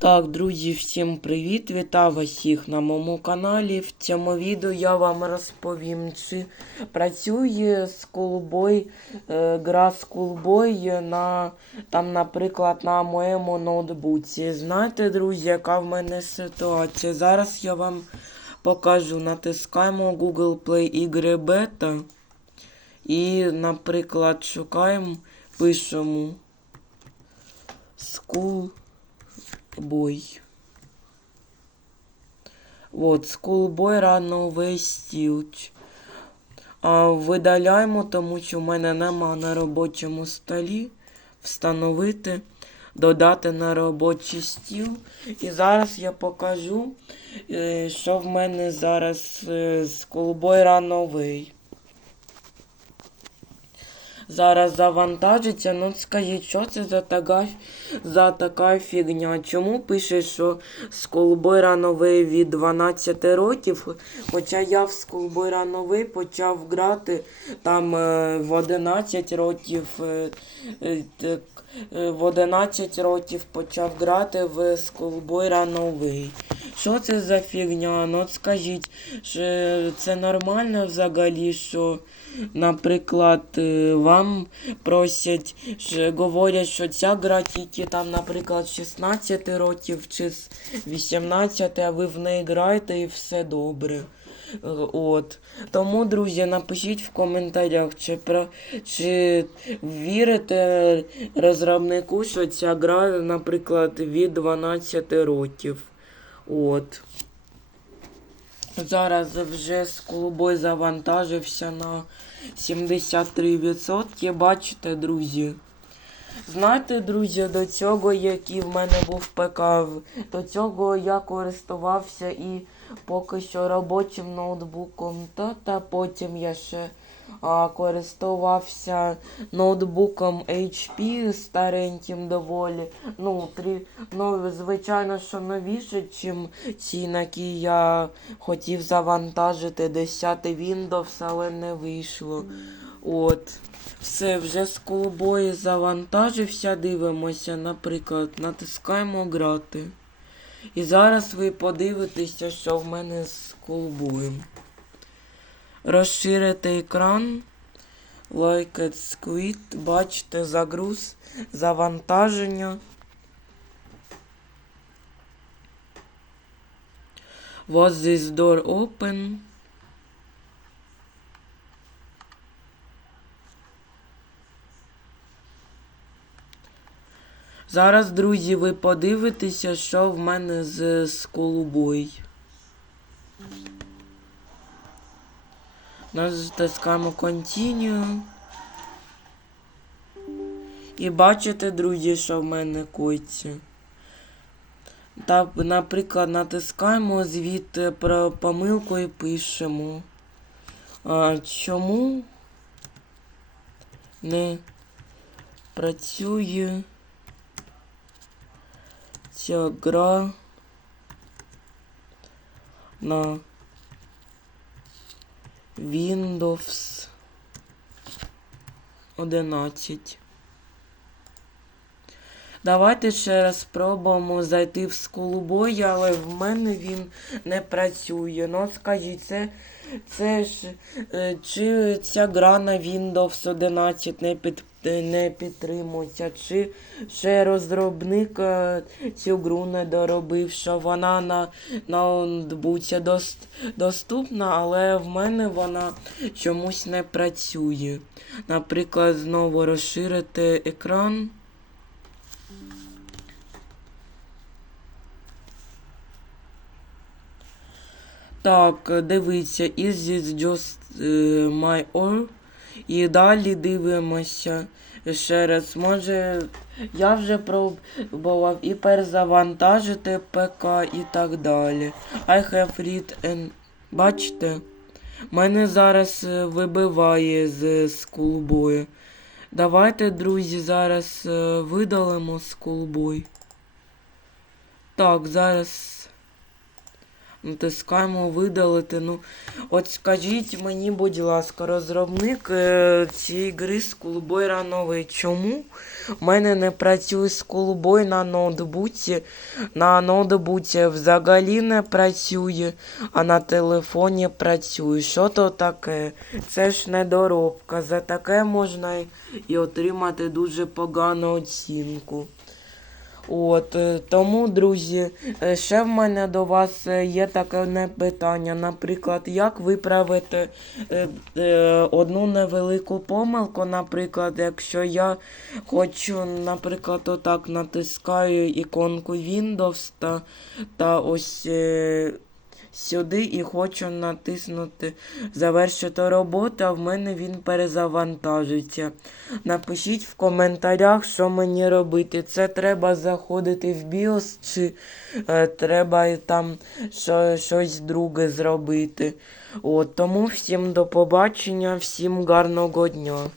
Так, друзі, всім привіт! Вітаю вас всіх на моєму каналі. В цьому відео я вам розповім, чи працює Schoolboy, е, гра Schoolboy на, там, наприклад, на моєму ноутбуці. Знаєте, друзі, яка в мене ситуація? Зараз я вам покажу. Натискаємо Google Play ігри бета. І, наприклад, шукаємо, пишемо School Бой. Вот, Schoolboy Runaway Stitch. А, видаляємо, тому що в мене нема на робочому столі. Встановити, додати на робочий стіл. І зараз я покажу, е, що в мене зараз е, Schoolboy Runaway. Зараз завантажиться, ну скажіть, що це за така, за така фігня? Чому пише, що Schoolboy Runaway від 12 років? Хоча я в Schoolboy Runaway почав грати там е, в 11 років. Е, е, в 11 років почав грати в Schoolboy Runaway. Що це за фігня? Ну от скажіть, що це нормально взагалі, що, наприклад, е, вам просять, що говорять, що ця гра тільки там, наприклад, 16 років чи з 18, а ви в неї граєте і все добре. Е, От. Тому, друзі, напишіть в коментарях, чи, про, чи вірите розробнику, що ця гра, наприклад, від 12 років. От. Зараз вже Скулбой завантажився на 73%. Бачите, друзі? Знаєте, друзі, до цього, який в мене був ПК, до цього я користувався і поки що робочим ноутбуком, та, та потім я ще користувався ноутбуком HP стареньким доволі. Ну, три, ну, звичайно, що новіше, чим ці, на які я хотів завантажити 10 Windows, але не вийшло. От. Все, вже з колобої завантажився, дивимося, наприклад, натискаємо грати. І зараз ви подивитеся, що в мене з колбоєм. Розширити екран. Like it squid. Бачите, загруз, завантаження. Was this door open? Зараз, друзі, ви подивитеся, що в мене з Сколубой. Натискаємо Continue. І бачите, друзі, що в мене коїться. Та, наприклад, натискаємо звідти про помилку і пишемо. А, чому не працює ця гра на Windows 11. Давайте ще раз спробуємо зайти в скулубой, але в мене він не працює. Ну, скажіть, це, це ж е, чи ця гра на Windows 11 не під, не підтримується, чи ще розробник е, цю гру не доробив, що вона на ноутбуці дос, доступна, але в мене вона чомусь не працює. Наприклад, знову розширити екран. Так, дивіться, is this just е, my or? І далі дивимося ще раз. Може, я вже пробував і перезавантажити ПК і так далі. I have read and... Бачите? Мене зараз е, вибиває з скулбою. Давайте, друзі, зараз е, видалимо скулбой. Так, зараз. Натискаємо видалити. Ну, от скажіть мені, будь ласка, розробник е, цієї гри Schoolboy рановий, чому в мене не працює Schoolboy на ноутбуці? На ноутбуці взагалі не працює, а на телефоні працює. Що то таке? Це ж недоробка. За таке можна і отримати дуже погану оцінку. От, е, тому, друзі, е, ще в мене до вас е, є таке питання. Наприклад, як виправити одну невелику помилку, наприклад, якщо я хочу, наприклад, отак натискаю іконку Windows та, та ось сюди і хочу натиснути завершити роботу, а в мене він перезавантажиться. Напишіть в коментарях, що мені робити. Це треба заходити в BIOS, чи е, треба там що, щось друге зробити. От, тому всім до побачення, всім гарного дня.